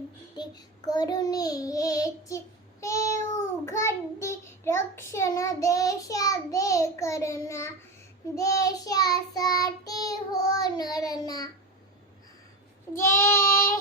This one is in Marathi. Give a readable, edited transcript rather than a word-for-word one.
कबड्डी करुणेची हे उघड्डी रक्षण देशा दे करना देशासाठी होणार ना जय